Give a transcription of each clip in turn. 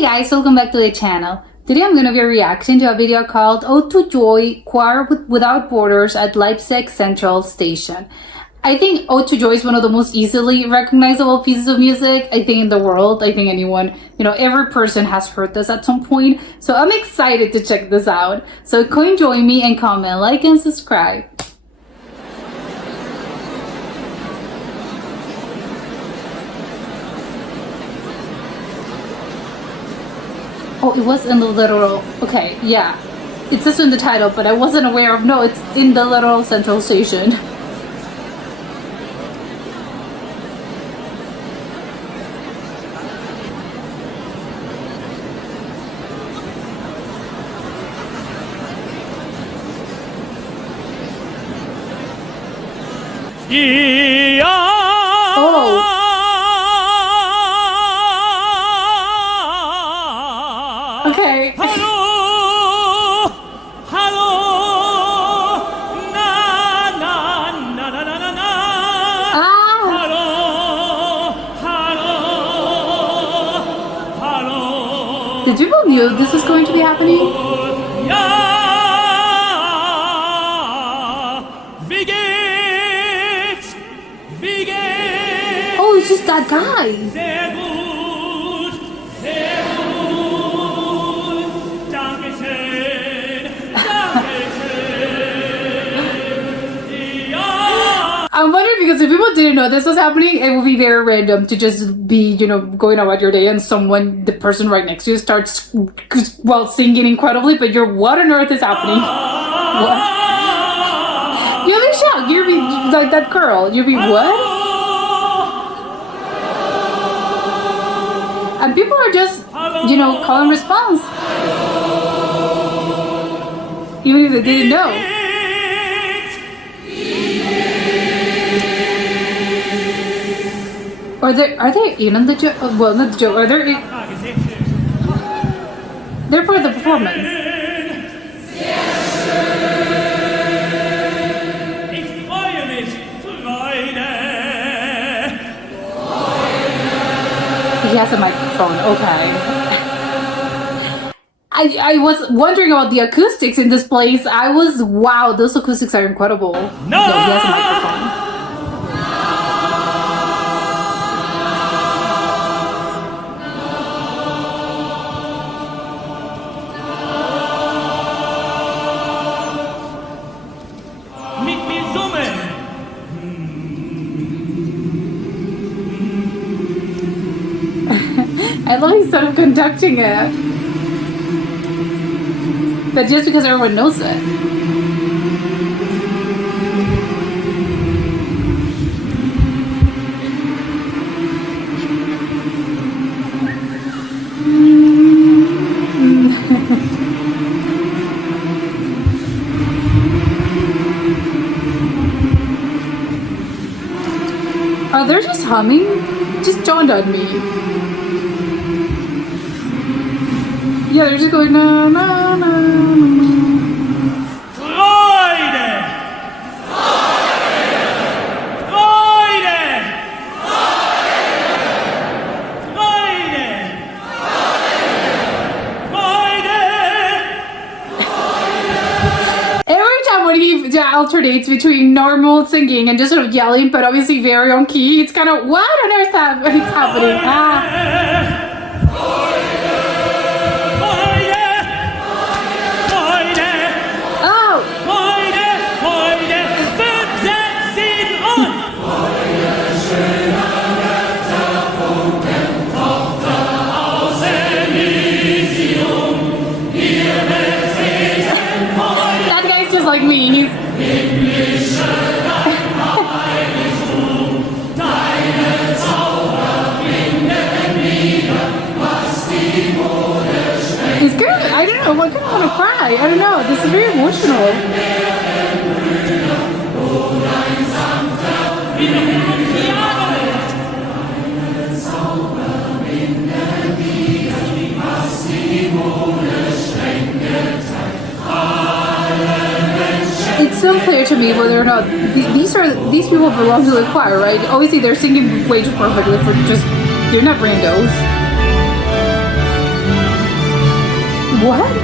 Hey guys, welcome back to the channel. Today I'm going to be reacting to a video called Ode to Joy, Choir Without Borders at Leipzig Central Station. I think Ode to Joy is one of the most easily recognizable pieces of music, I think, in the world. I think anyone, every person has heard this at some point. So I'm excited to check this out. So come join me and comment, like, and subscribe. Oh, it was in the literal, okay, yeah. It says in the title, but I wasn't aware of, no, it's in the literal central station. Oh. Okay. Hello, hello, na na na na na na na. Hello, hello, hello. Did people knew this was going to be happening? Wie geht's? Wie geht's? Oh, it's just that guy. Sehr gut, sehr gut. Dankeschön, Dankeschön. Ja. I'm wondering because if people didn't know this was happening, it would be very random to just be, going about your day and the person right next to you starts, singing incredibly, but what on earth is happening? What? You'll be shocked. You'll be like that girl. You'll be what? And people are just, call and response. Even if they didn't know. Are they in on the joke? Well, not the joke. Are they? They're part of the performance. He has a microphone. Okay. I was wondering about the acoustics in this place. Wow, those acoustics are incredible. No, he has a microphone. I love he's sort of conducting it. But just because everyone knows it. Are they just humming? Just dawned on me. Yeah, they're just going na na na na. Freude! Freude! Freude! Freude! Every time when he alternates between normal singing and just sort of yelling, but obviously very on key, it's kind of, what on earth is happening? That guy's just like me. He's good. I don't know. I kind of want to cry. I don't know. This is very emotional. It's so clear to me whether or not these people belong to the choir, right? Obviously, they're singing way too perfectly for just, they're not randos. What?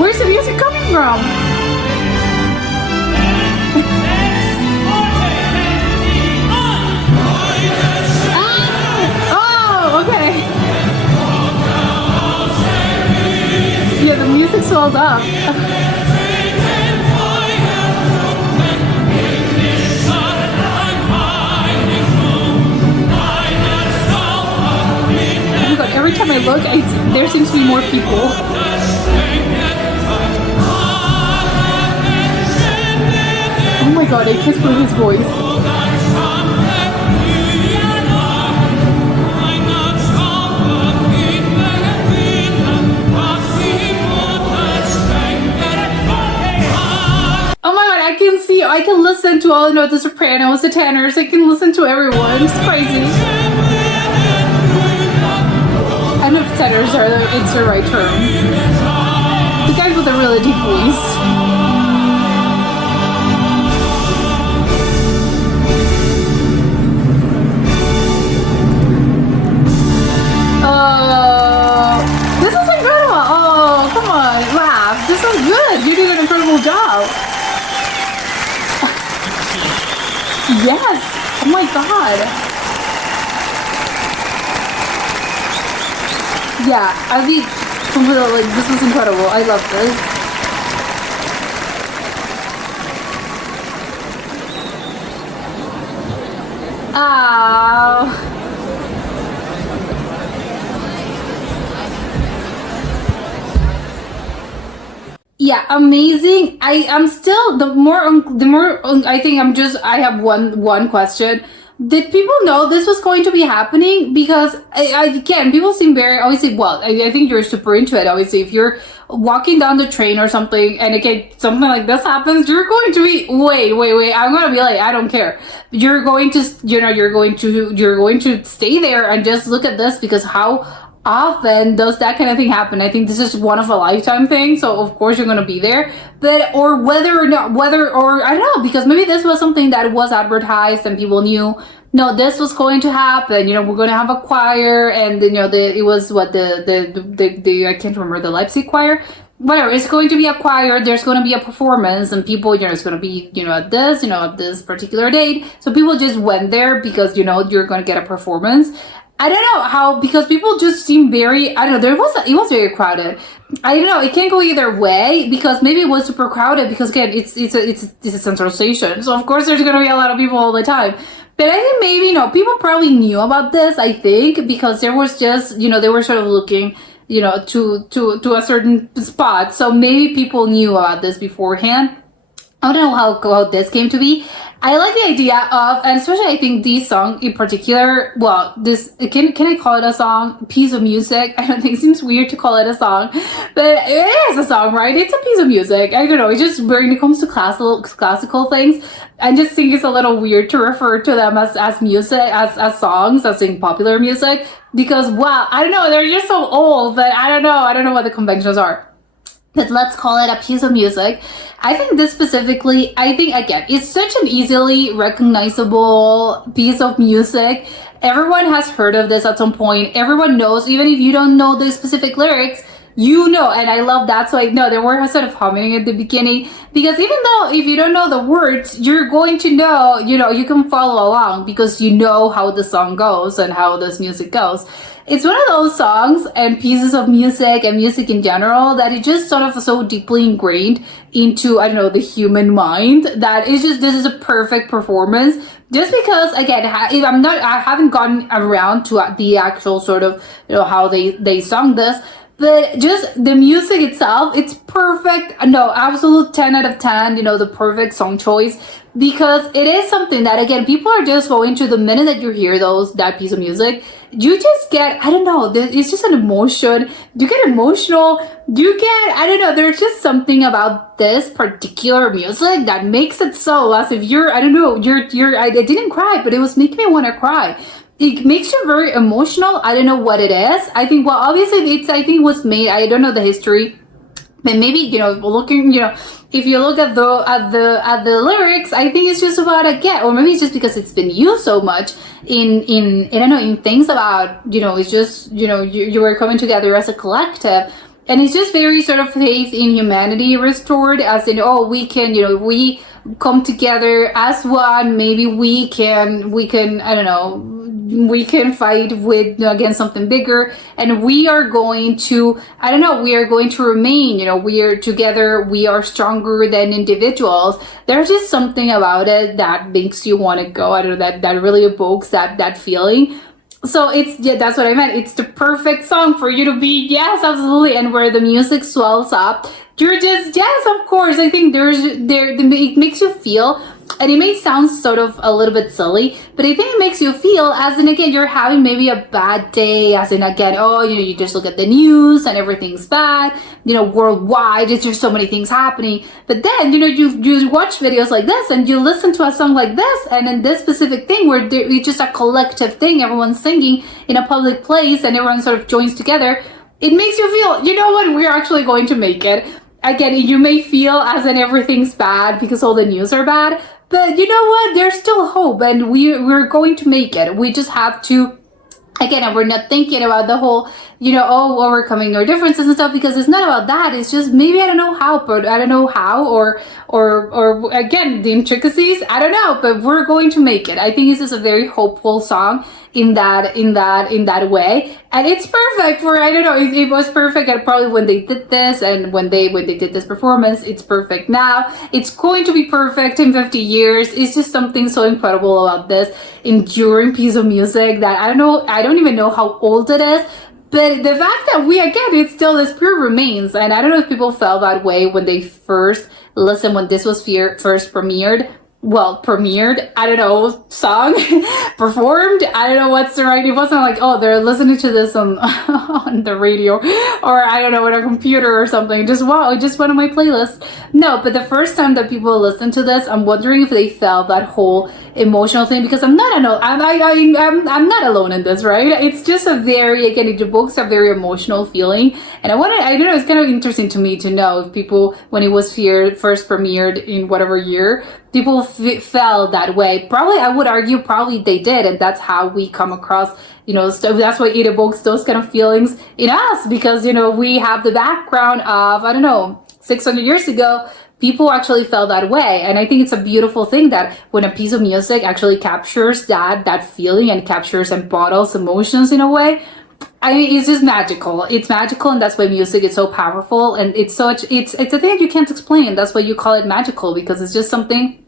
Where's the music coming from? Oh, okay. Yeah, the music swelled up. Every time I look, there seems to be more people. Oh my god, I can't believe his voice. Oh my god, I can listen to all the sopranos, the tenors, I can listen to everyone. It's crazy. I don't know if tenors it's the right term. The guys with a really deep voice. This is incredible. Oh, come on, laugh. This is good. You did an incredible job. Yes. Oh my god. Yeah, I think this was incredible. I love this. Oh. Yeah, amazing. I'm still the more I think I have one question. Did people know this was going to be happening? Because again, people seem very, obviously, well, I think you're super into it. Obviously, if you're walking down the train or something, and again, something like this happens, you're going to be, wait, I'm going to be late. I don't care. You're going to stay there and just look at this, because how often does that kind of thing happen? I think this is one of a lifetime thing, so of course you're going to be there. But or I don't know, because maybe this was something that was advertised and people knew, no, this was going to happen, we're going to have a choir, and it was what the I can't remember, the Leipzig choir, whatever, it's going to be a choir, there's going to be a performance, and people, it's going to be, at this particular date, so people just went there because, you're going to get a performance. I don't know how, because people just seem very, I don't know, it was very crowded. I don't know, it can't go either way, because maybe it was super crowded, because again, it's a central station, so of course there's going to be a lot of people all the time. But I think maybe, people probably knew about this, I think, because there was just, they were sort of looking, to a certain spot, so maybe people knew about this beforehand. I don't know how this came to be. I like the idea of, and especially I think this song in particular, well, this, can I call it a song? Piece of music? I don't think, it seems weird to call it a song, but it is a song, right? It's a piece of music. I don't know, it's just when it comes to classical things, I just think it's a little weird to refer to them as music, as songs, as in popular music, because, wow, I don't know, they're just so old, but I don't know what the conventions are. But let's call it a piece of music. I think this specifically, again, it's such an easily recognizable piece of music. Everyone has heard of this at some point. Everyone knows, even if you don't know the specific lyrics, and I love that. So they were sort of humming at the beginning, because even though if you don't know the words, you're going to know, you can follow along, because you know how the song goes and how this music goes. It's one of those songs and pieces of music and music in general that it just sort of so deeply ingrained into, the human mind, that it's just, this is a perfect performance. Just because, again, I haven't gotten around to the actual sort of, how they sung this, but just the music itself, it's perfect. No, absolute 10 out of 10, the perfect song choice, because it is something that, again, people are just going to, the minute that you hear that piece of music, you just get, I don't know, it's just an emotion. You get emotional. You get, I don't know, there's just something about this particular music that makes it so, as if I didn't cry, but it was making me want to cry. It makes you very emotional. I don't know what it is. I think, well, obviously it was made, I don't know the history, but maybe, looking, if you look at the lyrics, I think it's just about again, or maybe it's just because it's been used so much in I don't know, in things about, it's just, you were coming together as a collective. And it's just very sort of faith in humanity restored, as in, oh, we can, if we come together as one, maybe we can, I don't know, we can fight with, against something bigger, and we are going to, I don't know, we are going to remain, we are together, we are stronger than individuals. There's just something about it that makes you want to go. I don't know, that really evokes that feeling. So that's what I meant. It's the perfect song for you to be, yes, absolutely. And where the music swells up, you're just, yes, of course. I think it makes you feel, and it may sound sort of a little bit silly, but I think it makes you feel as in, again, you're having maybe a bad day, as in, again, you just look at the news and everything's bad, worldwide, there's just so many things happening. But then, you watch videos like this and you listen to a song like this, and then this specific thing where it's just a collective thing, everyone's singing in a public place and everyone sort of joins together, it makes you feel, you know what, we're actually going to make it. Again, you may feel as in everything's bad because all the news are bad, but you know what? There's still hope, and we're going to make it. We just have to, again, and we're not thinking about the whole, overcoming our differences and stuff, because it's not about that. It's just maybe I don't know how, or again, the intricacies, I don't know, but we're going to make it. I think this is a very hopeful song in that way, and it's perfect for, I don't know, it was perfect at probably when they did this, and when they did this performance. It's perfect now. It's going to be perfect in 50 years. It's just something so incredible about this enduring piece of music that I don't even know how old it is. But the fact that it's still, the spirit remains. And I don't know if people felt that way when they first listened, when this was first premiered, I don't know, song, performed. I don't know what's the right, it wasn't like, oh, they're listening to this on on the radio, or I don't know, on a computer or something. Just, wow, it just went on my playlist. No, but the first time that people listened to this, I'm wondering if they felt that whole emotional thing, because I'm not alone in this, right? It's just a very, again, it evokes a very emotional feeling. And I don't know, it's kind of interesting to me to know if people, when it was here first premiered in whatever year, people felt that way. Probably, I would argue, probably they did, and that's how we come across, stuff. That's why it evokes those kind of feelings in us, because, we have the background of, I don't know, 600 years ago, people actually felt that way. And I think it's a beautiful thing that when a piece of music actually captures that feeling and captures and bottles emotions in a way, it's just magical. It's magical, and that's why music is so powerful, and it's a thing that you can't explain. That's why you call it magical, because it's just something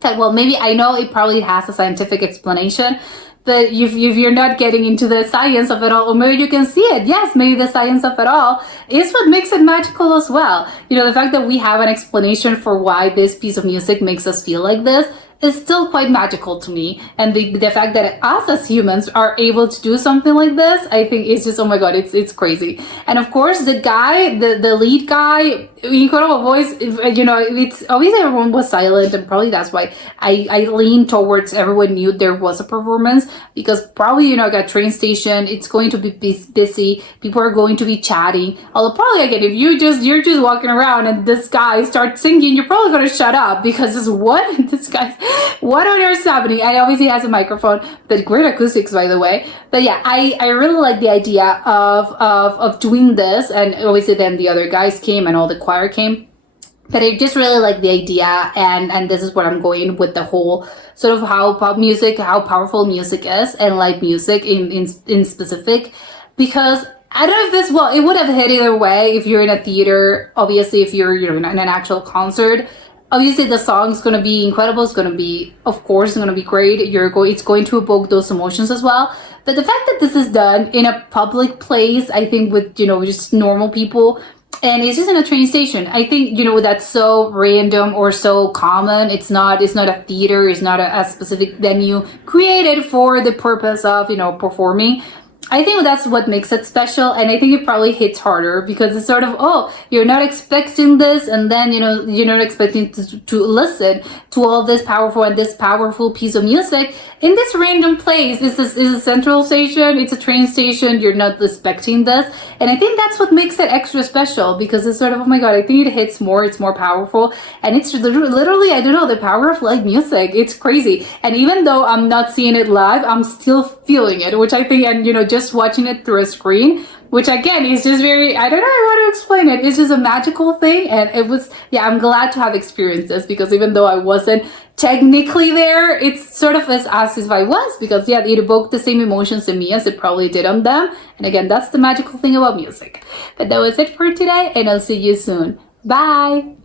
that, well, maybe I know it probably has a scientific explanation, but if you're not getting into the science of it all, or maybe you can see it, yes, maybe the science of it all is what makes it magical as well. The fact that we have an explanation for why this piece of music makes us feel like this is still quite magical to me. And the fact that us as humans are able to do something like this, I think it's just, oh my god, it's crazy. And of course, the guy, the lead guy, incredible voice, it's obviously everyone was silent, and probably that's why I lean towards everyone knew there was a performance, because probably, like a train station, it's going to be busy, people are going to be chatting. Although probably, again, if you're just walking around and this guy starts singing, you're probably going to shut up, because what on earth is happening? And obviously he has a microphone, but great acoustics, by the way. But yeah, I really like the idea of doing this, and obviously then the other guys came and all the choir came. But I just really like the idea, and this is where I'm going with the whole sort of how powerful music is, and live music in specific, because I don't know if this, well, it would have hit either way if you're in a theater. Obviously, if you're in an actual concert, obviously the song is going to be incredible. It's going to be, of course, it's going to be great. It's going to evoke those emotions as well. But the fact that this is done in a public place, I think with, just normal people, and it's just in a train station, I think, that's so random or so common. It's not a theater. It's not a specific venue created for the purpose of, performing. I think that's what makes it special, and I think it probably hits harder because it's sort of, oh, you're not expecting this, and then you're not expecting to listen to all this powerful piece of music in this random place. It's a central station, it's a train station, you're not expecting this, and I think that's what makes it extra special because it's sort of, oh my god, I think it hits more, it's more powerful, and it's literally, I don't know, the power of live music. It's crazy, and even though I'm not seeing it live, I'm still feeling it, which I think, and just watching it through a screen, which again is just very, I don't know how to explain it. It's just a magical thing, and it was, yeah, I'm glad to have experienced this because even though I wasn't technically there, it's sort of as if I was, because yeah, it evoked the same emotions in me as it probably did on them. And again, that's the magical thing about music. But that was it for today, and I'll see you soon. Bye!